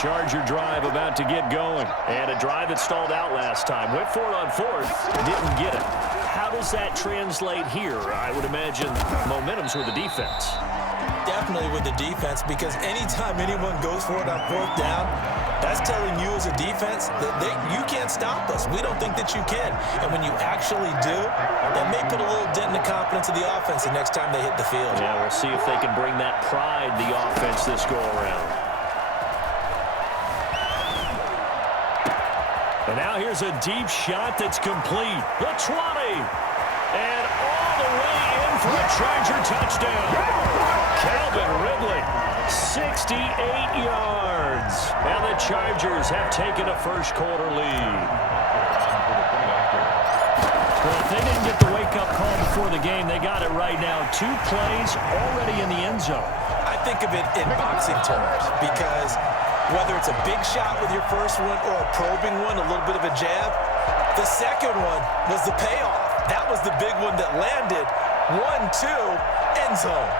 Charger drive about to get going. And a drive that stalled out last time. Went for it on fourth, didn't get it. How does that translate here? I would imagine momentum's with the defense. Definitely with the defense, because anytime anyone goes for it on fourth down, that's telling you as a defense that you can't stop us. We don't think that you can. And when you actually do, that may put a little dent in the confidence of the offense the next time they hit the field. Yeah, we'll see if they can bring that pride the offense this go-around. And now here's a deep shot that's complete. The 20. And all the way in for a Charger touchdown. Calvin Ridley, 68 yards. And the Chargers have taken a first-quarter lead. Well, if they didn't get the wake-up call before the game, they got it right now. 2 plays already in the end zone. I think of it in boxing terms, because whether it's a big shot with your first one or a probing one, a little bit of a jab, the second one was the payoff. That was the big one that landed. 1-2, end zone.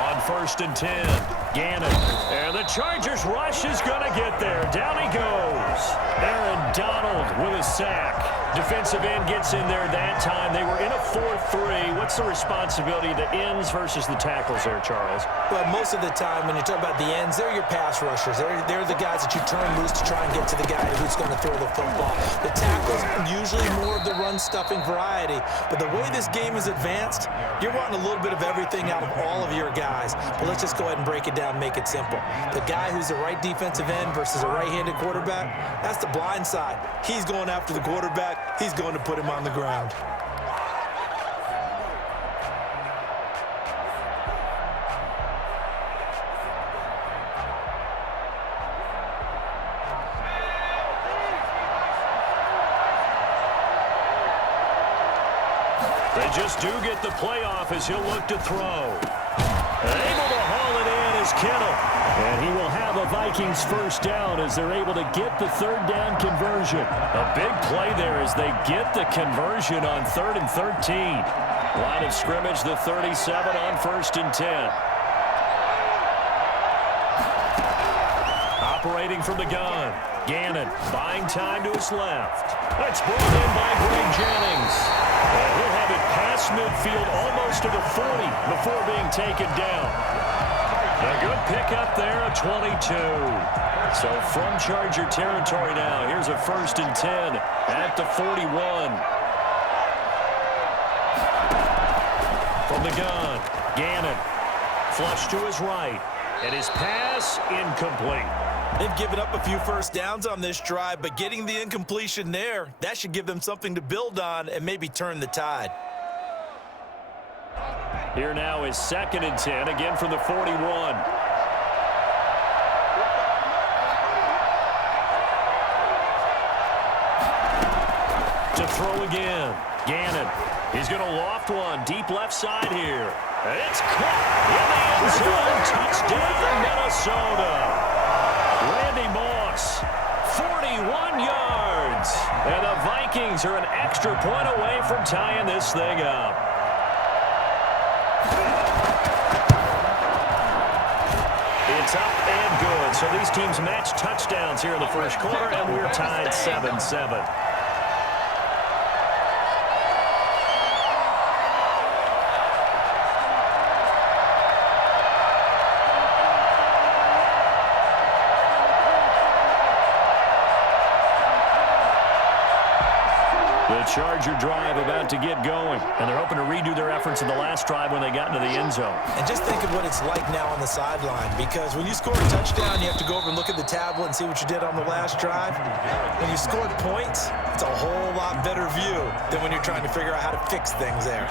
On 1st and 10, Gannon. And the Chargers rush is going to get there. Down he goes. Aaron Donald with a sack. Defensive end gets in there that time. They were in a 4-3. What's the responsibility of the ends versus the tackles there, Charles? Well, most of the time when you talk about the ends, they're your pass rushers. They're the guys that you turn loose to try and get to the guy who's going to throw the football. The tackles are usually more of the run-stuffing variety. But the way this game is advanced, you're wanting a little bit of everything out of all of your guys. But let's just go ahead and break it down and make it simple. The guy who's the right defensive end versus a right-handed quarterback, that's the blind side. He's going after the quarterback. He's going to put him on the ground. They just do get the playoff as he'll look to throw. Able to haul it in is Kittle. And he will have a Vikings first down as they're able to get the third down conversion. A big play there as they get the conversion on 3rd and 13. Line of scrimmage, the 37 on 1st and 10. Operating from the gun. Gannon buying time to his left. That's brought in by Greg Jennings. And he'll have it past midfield almost to the 40 before being taken down. A good pickup there, a 22. So from Charger territory now, here's a 1st and 10 at the 41. From the gun, Gannon. Flush to his right. And his pass incomplete. They've given up a few first downs on this drive, but getting the incompletion there, that should give them something to build on and maybe turn the tide. Here now is 2nd and 10, again from the 41. To throw again, Gannon. He's going to loft one, deep left side here. It's caught in the end zone. Touchdown, Minnesota. Randy Moss, 41 yards. And the Vikings are an extra point away from tying this thing up. It's up and good. So these teams match touchdowns here in the first quarter, and we're tied 7-7. The Charger drive about to get going, and they're hoping to redo their efforts in the last drive when they got into the end zone. And just think of what it's like now on the sideline, because when you score a touchdown, you have to go over and look at the tablet and see what you did on the last drive. When you scored points, it's a whole lot better view than when you're trying to figure out how to fix things there.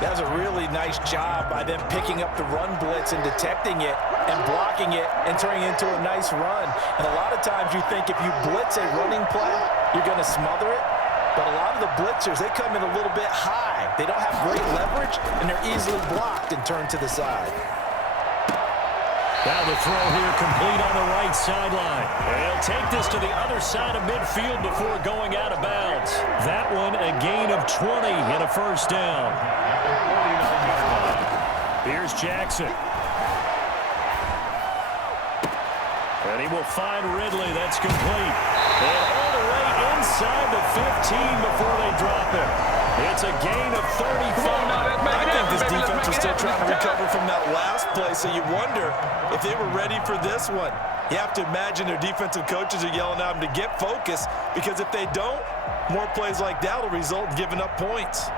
That was a really nice job by them picking up the run blitz and detecting it and blocking it and turning it into a nice run. And a lot of times you think if you blitz a running play, you're going to smother it. But a lot of the blitzers, they come in a little bit high. They don't have great leverage, and they're easily blocked and turned to the side. Now the throw here complete on the right sideline. And he'll take this to the other side of midfield before going out of bounds. That one a gain of 20 and a first down. Here's Jackson. And he will find Ridley. That's complete. And all the way inside the 15 before they drop him. It's a gain of 35. I think this defense is still trying to recover from that last play, so you wonder if they were ready for this one. You have to imagine their defensive coaches are yelling at them to get focused, because if they don't, more plays like that will result in giving up points.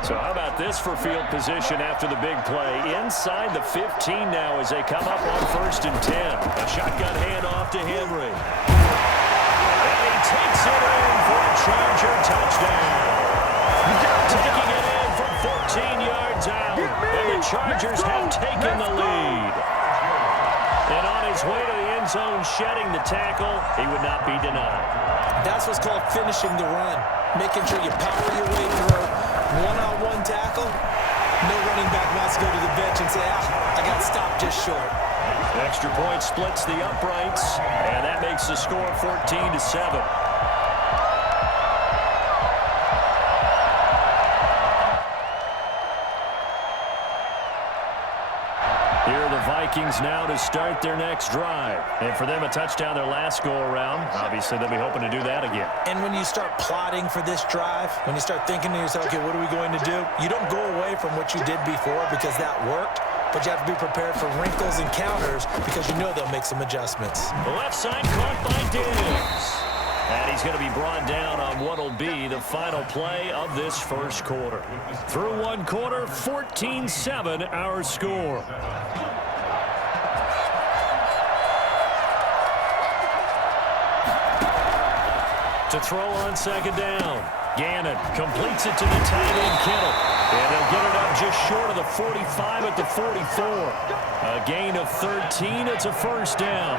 So how about this for field position after the big play? Inside the 15 now as they come up on 1st and 10. A shotgun handoff to Henry. And he takes it in for a Charger touchdown. Taking it in from 14 yards out. And the Chargers have taken the lead. And on his way to the end zone, shedding the tackle, he would not be denied. That's what's called finishing the run. Making sure you power your way through. One-on-one tackle. No running back wants to go to the bench and say, I got stopped just short. Extra point splits the uprights, and that makes the score 14-7. Here are the Vikings now to start their next drive. And for them, a touchdown their last go-around. Obviously, they'll be hoping to do that again. And when you start plotting for this drive, when you start thinking to yourself, okay, what are we going to do? You don't go away from what you did before because that worked, but you have to be prepared for wrinkles and counters because you know they'll make some adjustments. The left side caught by Diggs. And he's going to be brought down on what will be the final play of this first quarter. Through one quarter, 14-7 our score. To throw on 2nd down. Gannon completes it to the tight end, Kittle. And they'll get it up just short of the 45 at the 44. A gain of 13. It's a 1st down.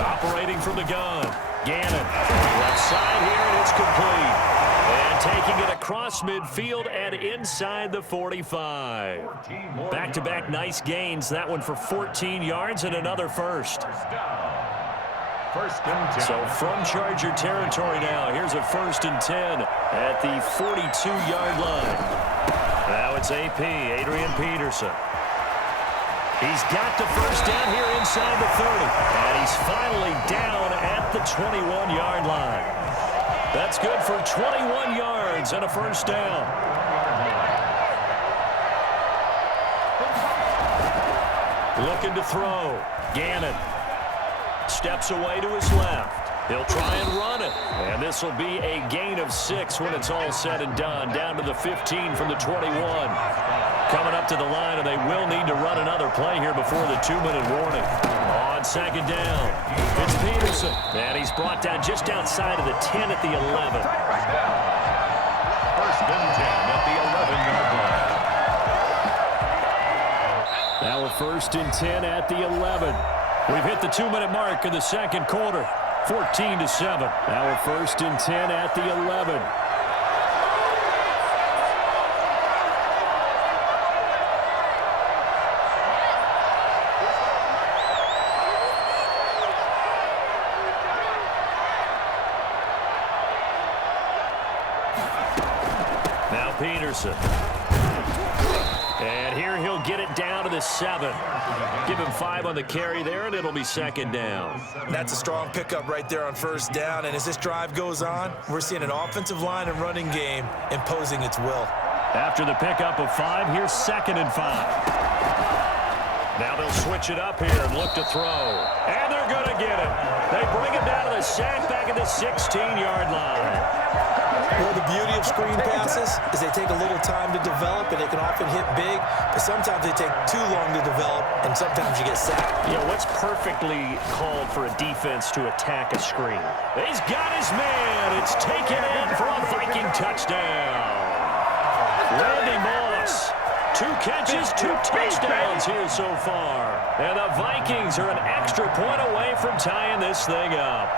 Operating from the gun. Gannon. Left side here, and it's complete. And taking it across midfield and inside the 45. Back-to-back nice gains. That one for 14 yards and another first. So from Charger territory now, here's a 1st and 10 at the 42-yard line. Now it's AP, Adrian Peterson. He's got the 1st down here inside the 30. And he's finally down at the 21-yard line. That's good for 21 yards and a 1st down. Looking to throw. Gannon steps away to his left. He'll try and run it. And this will be a gain of 6 when it's all said and done. Down to the 15 from the 21. Coming up to the line, and they will need to run another play here before the 2-minute warning. On 2nd down, it's Peterson. And he's brought down just outside of the 10 at the 11. 1st and 10 at the 11-yard line. Now a 1st and 10 at the 11. We've hit the 2-minute mark in the 2nd quarter. 14-7. Now a 1st and 10 at the 11. Now Peterson. And here he'll get it down to the 7. Give him 5 on the carry there, and it'll be 2nd down. That's a strong pickup right there on 1st down. And as this drive goes on, we're seeing an offensive line and running game imposing its will. After the pickup of 5, here's 2nd and 5. Now they'll switch it up here and look to throw. And they're going to get it. They bring it down to the sack back at the 16-yard line. Well, the beauty of screen passes is they take a little time to develop, and they can often hit big, but sometimes they take too long to develop, and sometimes you get sacked. You know, what's perfectly called for a defense to attack a screen? He's got his man. It's taken in for a Viking touchdown. Randy Moss. 2 catches, 2 touchdowns here so far. And the Vikings are an extra point away from tying this thing up.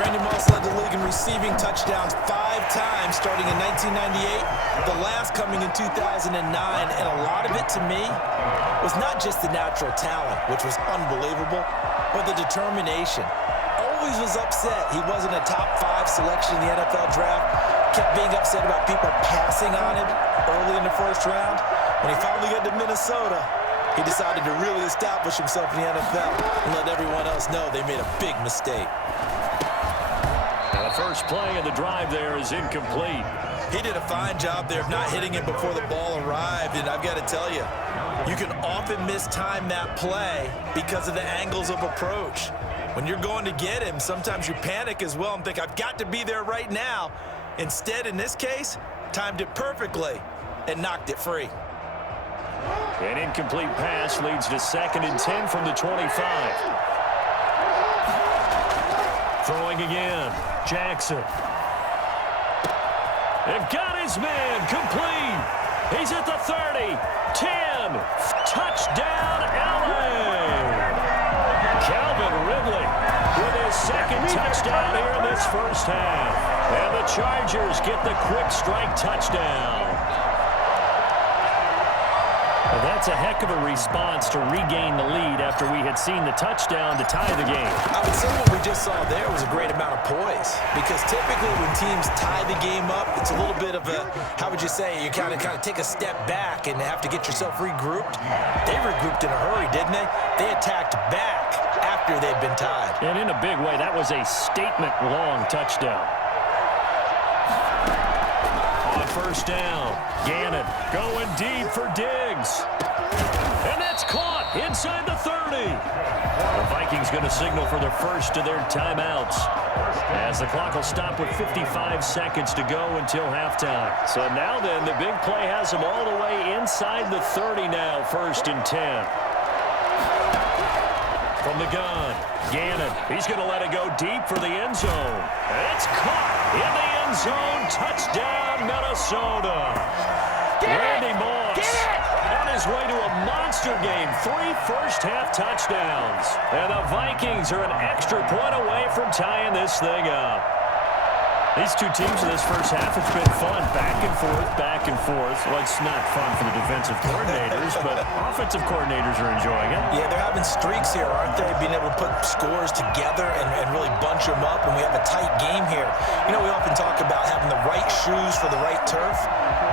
Randy Moss led the league in receiving touchdowns 5 times starting in 1998, the last coming in 2009, and a lot of it to me was not just the natural talent, which was unbelievable, but the determination. always was upset he wasn't a top 5 selection in the NFL draft. Kept being upset about people passing on him early in the first round. When he finally got to Minnesota, he decided to really establish himself in the NFL and let everyone else know they made a big mistake. Now the first play of the drive there is incomplete. He did a fine job there of not hitting it before the ball arrived, and I've got to tell you, you can often mistime that play because of the angles of approach. When you're going to get him, sometimes you panic as well and think, I've got to be there right now. Instead, in this case, timed it perfectly and knocked it free. An incomplete pass leads to 2nd and 10 from the 25. Throwing again, Jackson. They've got his man complete. He's at the 30, 10, touchdown LA. Calvin Ridley with his 2nd touchdown here in this first half. And the Chargers get the quick strike touchdown. Well, that's a heck of a response to regain the lead after we had seen the touchdown to tie the game. I would say what we just saw there was a great amount of poise, because typically when teams tie the game up, it's a little bit of a, how would you say, you kind of take a step back and have to get yourself regrouped. They regrouped in a hurry, didn't they? They attacked back after they'd been tied. And in a big way, that was a statement-long touchdown. On first down, Gannon going deep for Diggs. And that's caught inside the 30. The Vikings going to signal for the first of their timeouts, as the clock will stop with 55 seconds to go until halftime. So now then, the big play has them all the way inside the 30 now, 1st and 10. From the gun, Gannon, he's going to let it go deep for the end zone. And it's caught in the end zone. Touchdown, Minnesota. Randy Moss on his way to a monster game. 3 first-half touchdowns. And the Vikings are an extra point away from tying this thing up. These two teams in this first half, it's been fun. Back and forth, back and forth. Well, it's not fun for the defensive coordinators, but offensive coordinators are enjoying it. Yeah, they're having streaks here, aren't they? Being able to put scores together and really bunch them up, and we have a tight game here. You know, we often talk about having the right shoes for the right turf.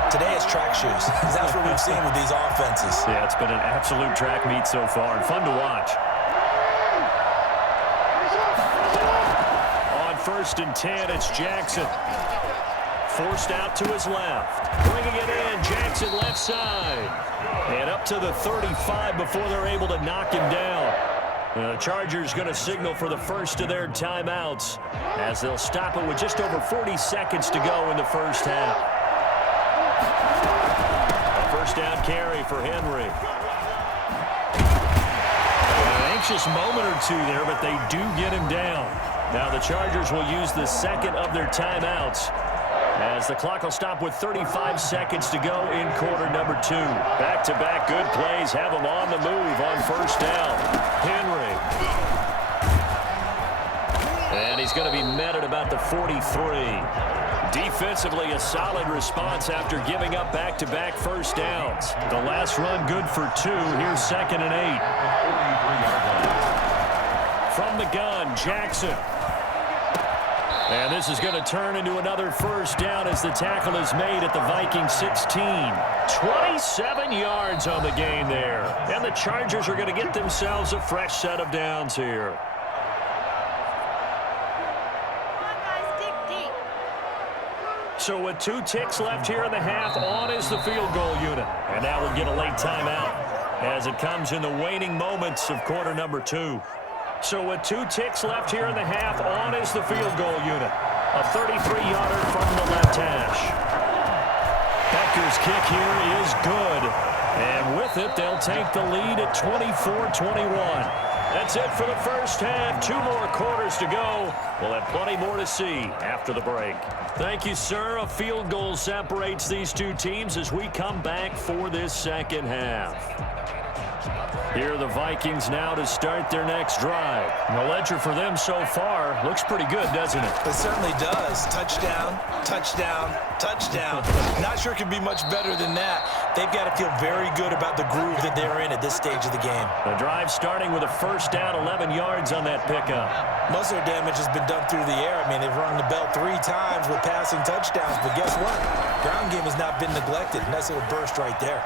Today it's track shoes, because that's what we've seen with these offenses. Yeah, it's been an absolute track meet so far, and fun to watch. 1st and 10, it's Jackson. Forced out to his left. Bringing it in, Jackson left side. And up to the 35 before they're able to knock him down. The Chargers going to signal for the first of their timeouts, as they'll stop it with just over 40 seconds to go in the first half. A first down carry for Henry. An anxious moment or two there, but they do get him down. Now the Chargers will use the 2nd of their timeouts, as the clock will stop with 35 seconds to go in quarter number 2. Back-to-back good plays have them on the move on first down. Henry. And he's going to be met at about the 43. Defensively, a solid response after giving up back-to-back first downs. The last run good for 2. Here's 2nd and 8. From the gun, Jackson. And this is going to turn into another first down as the tackle is made at the Vikings 16. 27 yards on the gain there. And the Chargers are going to get themselves a fresh set of downs here. So with 2 ticks left here in the half, on is the field goal unit. And now we'll get a late timeout as it comes in the waning moments of quarter number 2. So with 2 ticks left here in the half, on is the field goal unit. A 33-yarder from the left hash. Becker's kick here is good. And with it, they'll take the lead at 24-21. That's it for the first half. 2 more quarters to go. We'll have plenty more to see after the break. Thank you, sir. A field goal separates these two teams as we come back for this second half. Here are the Vikings now to start their next drive. And the ledger for them so far looks pretty good, doesn't it? It certainly does. Touchdown, touchdown, touchdown. Not sure it can be much better than that. They've got to feel very good about the groove that they're in at this stage of the game. The drive starting with a first down, 11 yards on that pickup. Most of their damage has been done through the air. I mean, they've rung the bell 3 times with passing touchdowns, but guess what? Ground game has not been neglected. Nice little burst right there.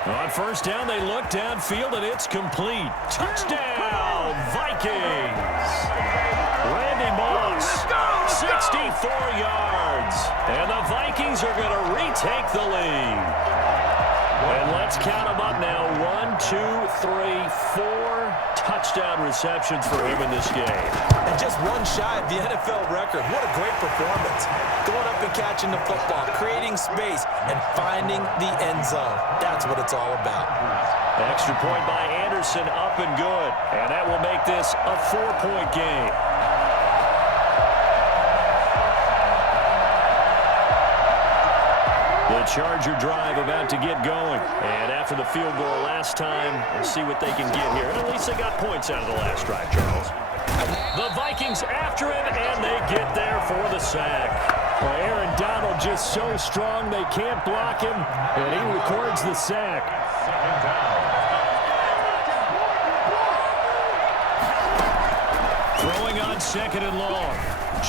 On first down, they look downfield, and it's complete. Touchdown, Vikings! Randy Moss, 64 yards. And the Vikings are going to retake the lead. And let's count them up now. 1, 2, 3, 4 touchdown receptions for him in this game. And just one shy of the NFL record. What a great performance. Going up and catching the football, creating space, and finding the end zone. That's what it's all about. Extra point by Anderson, up and good. And that will make this a 4-point game. The Charger drive about to get going. And after the field goal last time, we'll see what they can get here. And at least they got points out of the last drive, Charles. The Vikings after him, and they get there for the sack. Well, Aaron Donald just so strong they can't block him, and he records the sack. Throwing on second and long.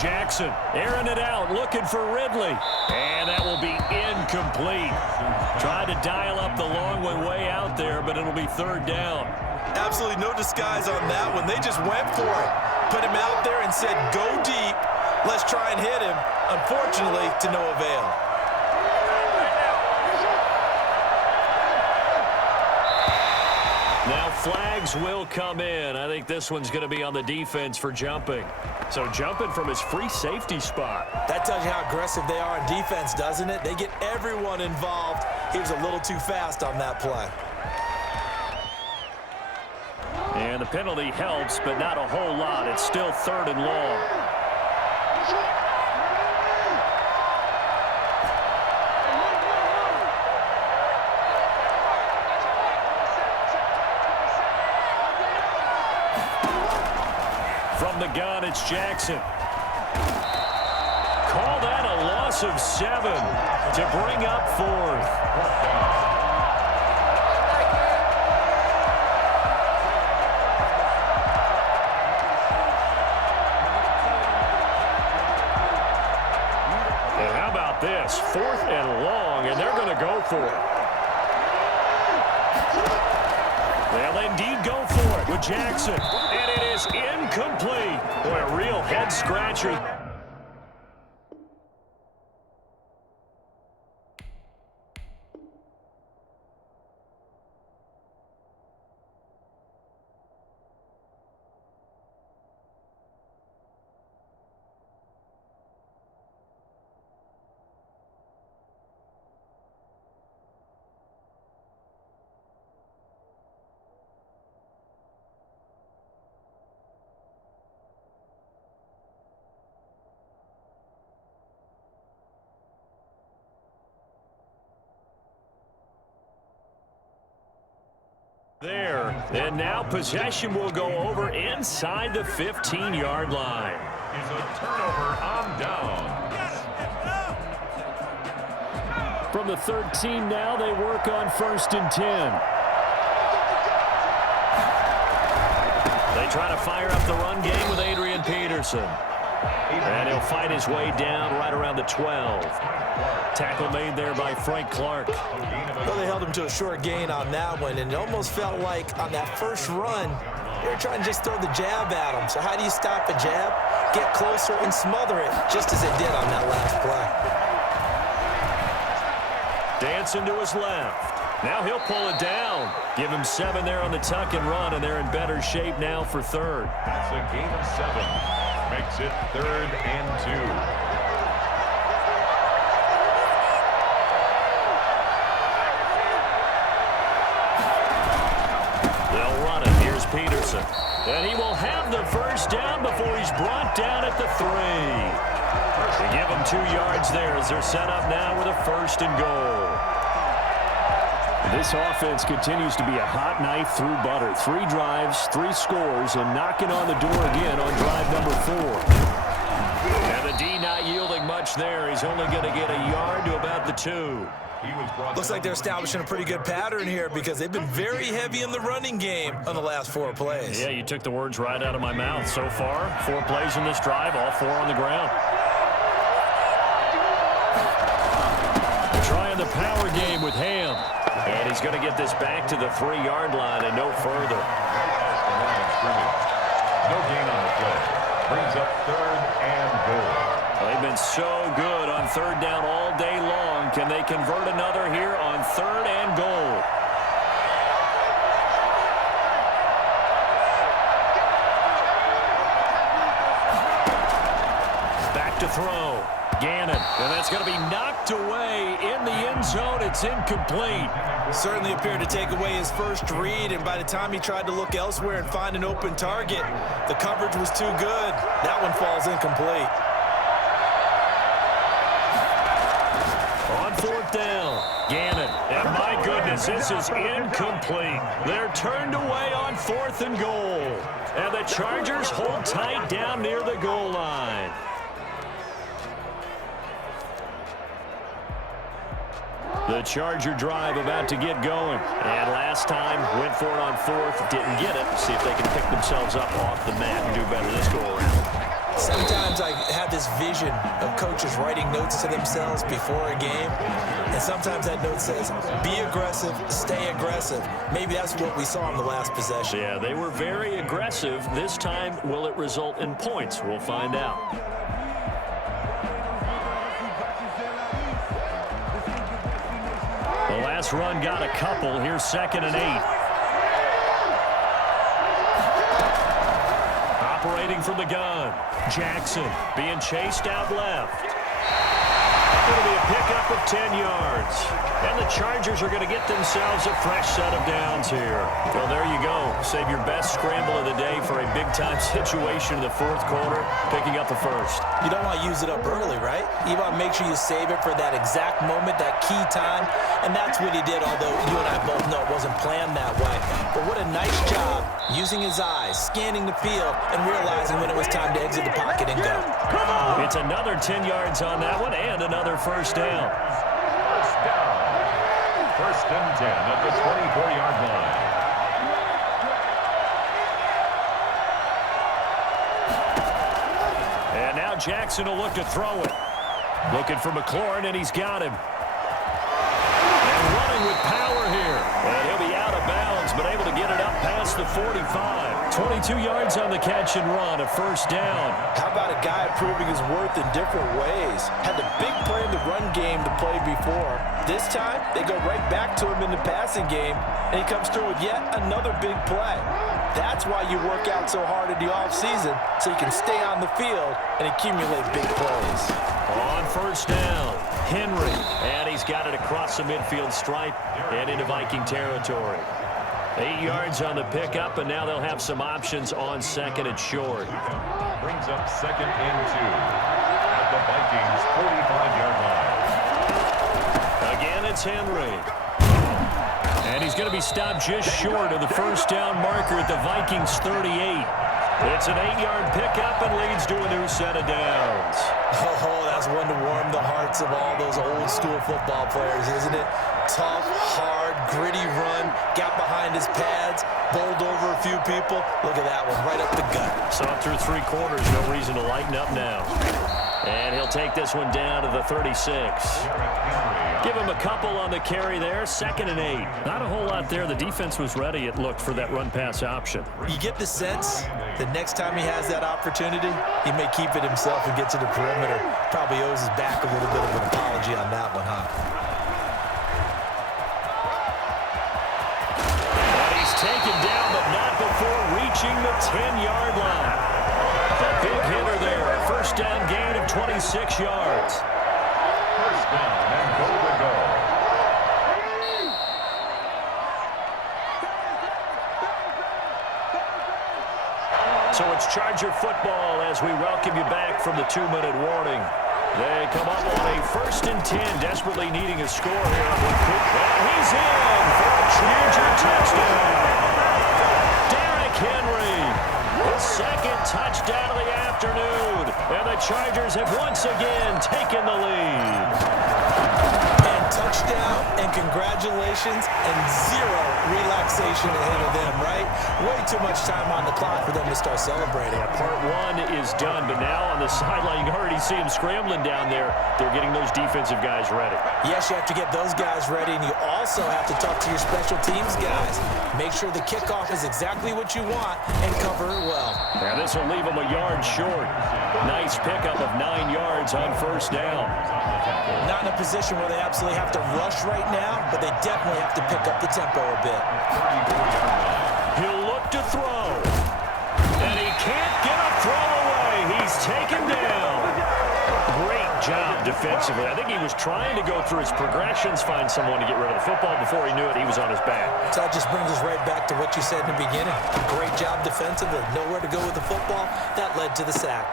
Jackson airing it out, looking for Ridley. And that will be incomplete. Tried to dial up the long one way out there, but it'll be third down. Absolutely no disguise on that one. They just went for it. Put him out there and said, go deep. Let's try and hit him. Unfortunately, to no avail. Now flags will come in. I think this one's going to be on the defense for jumping. So jumping from his free safety spot. That tells you how aggressive they are in defense, doesn't it? They get everyone involved. He was a little too fast on that play. And the penalty helps, but not a whole lot. It's still third and long. From the gun, it's Jackson. Call that a loss of 7 to bring up fourth. This 4th and long, and they're going to go for it. They'll indeed go for it with Jackson, and it is incomplete. Boy, a real head-scratcher. There, and now possession will go over inside the 15-yard line. Is a turnover on down. From the 13 now, they work on 1st and 10. They try to fire up the run game with Adrian Peterson. And he'll fight his way down right around the 12. Tackle made there by Frank Clark. Well, they held him to a short gain on that one, and it almost felt like on that first run, they were trying to just throw the jab at him. So how do you stop a jab? Get closer and smother it, just as it did on that last play. Dancing to his left. Now he'll pull it down. Give him 7 there on the tuck and run, and they're in better shape now for third. That's a gain of 7. Makes it 3rd and 2. Peterson. And he will have the first down before he's brought down at the 3. They give him 2 yards there as they're set up now with a 1st and goal. This offense continues to be a hot knife through butter. 3 drives, 3 scores, and knocking on the door again on drive number 4. And the D not yielding much there. He's only going to get a yard to about the 2. Looks like they're establishing a pretty good pattern here because they've been very heavy in the running game on the last 4 plays. Yeah, you took the words right out of my mouth. So far, 4 plays in this drive, all 4 on the ground. Trying the power game with Ham. And he's going to get this back to the 3-yard line and no further. No gain on the play. Brings up 3rd and goal. They've been so good on 3rd down all day long. Can they convert another here on 3rd and goal? Back to throw. Gannon, and that's going to be knocked away in the end zone. It's incomplete. Certainly appeared to take away his first read, and by the time he tried to look elsewhere and find an open target, the coverage was too good. That one falls incomplete. On 4th down, Gannon, and my goodness, this is incomplete. They're turned away on 4th and goal, and the Chargers hold tight down near the goal line. The Charger drive about to get going. And last time, went for it on 4th, didn't get it. See if they can pick themselves up off the mat and do better this go-around. Sometimes I have this vision of coaches writing notes to themselves before a game, and sometimes that note says, be aggressive, stay aggressive. Maybe that's what we saw in the last possession. Yeah, they were very aggressive. This time, will it result in points? We'll find out. The last run got a couple. Here's 2nd and 8. Operating from the gun. Jackson being chased out left. It'll be a pickup of 10 yards. And the Chargers are going to get themselves a fresh set of downs here. Well, there you go. Save your best scramble of the day for a big-time situation in the 4th quarter, picking up the 1st. You don't want to use it up early, right? You want to make sure you save it for that exact moment, that key time. And that's what he did, although you and I both know it wasn't planned that way. But what a nice job using his eyes, scanning the field, and realizing when it was time to exit the pocket and go. It's another 10 yards on that one and another 1st down. 1st down. 1st and 10 at the 24-yard line. And now Jackson will look to throw it. Looking for McLaurin, and he's got him. And running with power here. And he'll be out of bounds, but able to get it up past the 45. 22 yards on the catch and run, a 1st down. How about a guy proving his worth in different ways? Had the big play in the run game to play before. This time, they go right back to him in the passing game, and he comes through with yet another big play. That's why you work out so hard in the offseason, so you can stay on the field and accumulate big plays. On 1st down, Henry, and he's got it across the midfield stripe and into Viking territory. 8 yards on the pickup, and now they'll have some options on 2nd and short. Brings up 2nd and 2 at the Vikings' 45-yard line. Again, it's Henry. And he's going to be stopped just short of the 1st down marker at the Vikings' 38. It's an 8-yard pickup and leads to a new set of downs. Oh, that's one to warm the hearts of all those old-school football players, isn't it? Tough, hard, gritty run, got behind his pads, bowled over a few people. Look at that one, right up the gut. Saw it through 3 quarters, no reason to lighten up now. And he'll take this one down to the 36. Give him a couple on the carry there, 2nd and 8. Not a whole lot there. The defense was ready, it looked, for that run-pass option. You get the sense that next time he has that opportunity, he may keep it himself and get to the perimeter. Probably owes his back a little bit of an apology on that one, huh? And he's taken down, but not before reaching the 10-yard line. A big hitter there. 1st down gain of 26 yards. 1st down and goal to go. So it's Charger football as we welcome you back from the 2-minute warning. They come up on a 1st and 10, desperately needing a score here. And he's in for a Charger touchdown. Derrick Henry, his 2nd touchdown of the afternoon. And the Chargers have once again taken the lead. And touchdown, and congratulations, and zero relaxation ahead of them, right? Way too much time on the clock for them to start celebrating. Yeah, part 1 is done, but now on the sideline, you can already see them scrambling down there. They're getting those defensive guys ready. Yes, you have to get those guys ready, and you also have to talk to your special teams guys. Make sure the kickoff is exactly what you want and cover it well. Now this will leave them a yard short. Nice pickup of 9 yards on 1st down. Not in a position where they absolutely have to rush right now, but they definitely have to pick up the tempo a bit. He'll look to throw. And he can't get a throw away. He's taken down. Great job defensively. I think he was trying to go through his progressions, find someone to get rid of the football. Before he knew it, he was on his back. So that just brings us right back to what you said in the beginning. Great job defensively. Nowhere to go with the football. That led to the sack.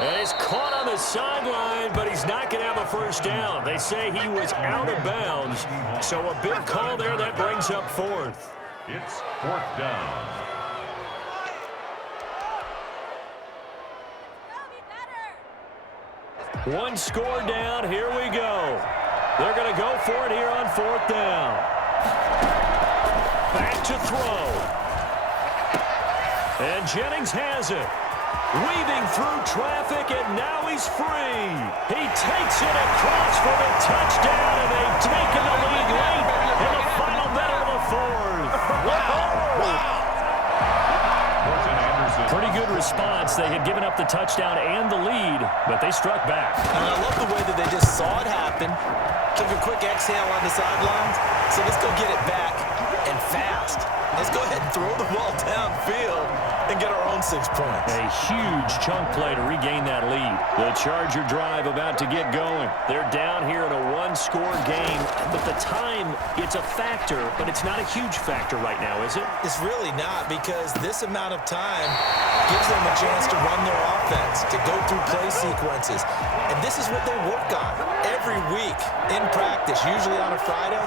And he's caught on the sideline, but he's not going to have a 1st down. They say he was out of bounds. So a big call there that brings up 4th. It's 4th down. One score down. Here we go. They're going to go for it here on 4th down. Back to throw. And Jennings has it. Weaving through traffic, and now he's free. He takes it across for the touchdown, and they've taken the lead late in the final minute of the 4th. Wow. Pretty good response. They had given up the touchdown and the lead, but they struck back. And I love the way that they just saw it happen, took a quick exhale on the sidelines, so let's go get it back, and fast. Let's go ahead and throw the ball downfield and get our own 6 points. A huge chunk play to regain that lead. The Charger drive about to get going. They're down here in a 1-score game, but the time, it's a factor, but it's not a huge factor right now, is it? It's really not, because this amount of time gives them a chance to run their offense, to go through play sequences. And this is what they work on every week in practice, usually on a Friday.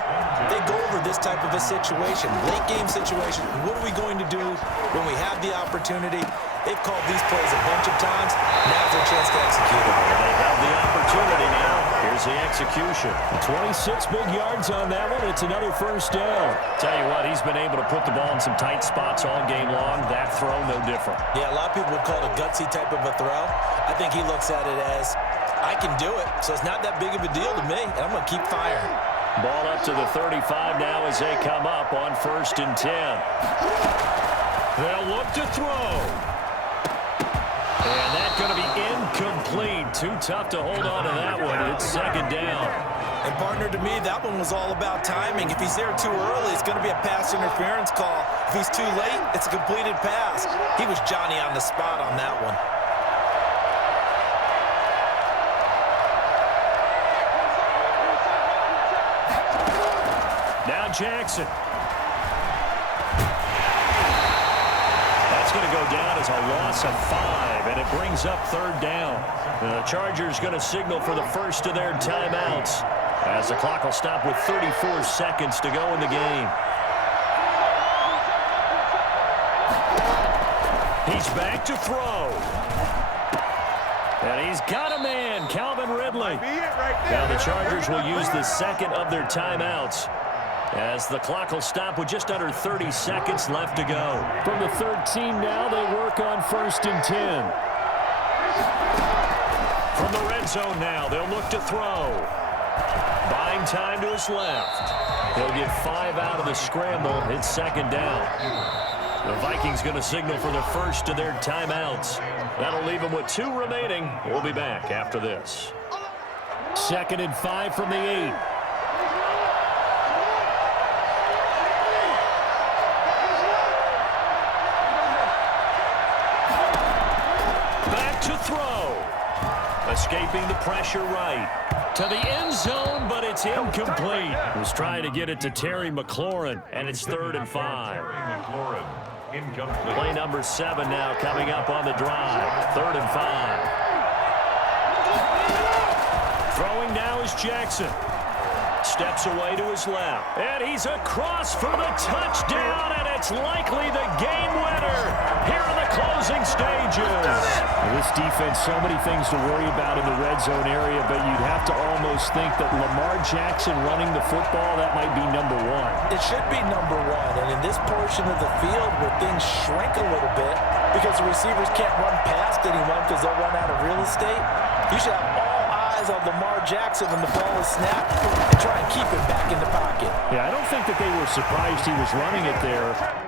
They go over this type of a situation, late game situation. What are we going to do when we have the opportunity? They've called these plays a bunch of times. Now's their chance to execute it. They have the opportunity now. Here's the execution. 26 big yards on that one. It's another 1st down. Tell you what, he's been able to put the ball in some tight spots all game long. That throw, no different. Yeah, a lot of people would call it a gutsy type of a throw. I think he looks at it as, I can do it, so it's not that big of a deal to me, and I'm going to keep firing. Ball up to the 35 now as they come up on 1st and 10. They'll look to throw. And that's going to be incomplete. Too tough to hold on to that one. It's 2nd down. And partner, to me, that one was all about timing. If he's there too early, it's going to be a pass interference call. If he's too late, it's a completed pass. He was Johnny on the spot on that one. Now Jackson. That's going to go down as a loss of 5, and it brings up 3rd down. The Chargers going to signal for the 1st of their timeouts as the clock will stop with 34 seconds to go in the game. He's back to throw. And he's got a man, Calvin Ridley. Now the Chargers will use the 2nd of their timeouts as the clock will stop with just under 30 seconds left to go. From the 13 now, they work on 1st and 10. From the red zone now, they'll look to throw. Buying time to his left. He'll get 5 out of the scramble. It's 2nd down. The Vikings going to signal for the 1st of their timeouts. That'll leave them with 2 remaining. We'll be back after this. 2nd and 5 from the 8. To throw. Escaping the pressure right. To the end zone, but it's incomplete. Was trying to get it to Terry McLaurin, and it's 3rd and 5. Play number 7 now coming up on the drive. 3rd and 5. Throwing now is Jackson. Steps away to his left. And he's across for the touchdown, and it's likely the game winner here in the closing stages. This defense, so many things to worry about in the red zone area, but you'd have to almost think that Lamar Jackson running the football, that might be number one. It should be number one, and in this portion of the field where things shrink a little bit because the receivers can't run past anyone because they'll run out of real estate, you should have all eyes on Lamar Jackson when the ball is snapped and try and keep him back in the pocket. Yeah, I don't think that they were surprised he was running it there.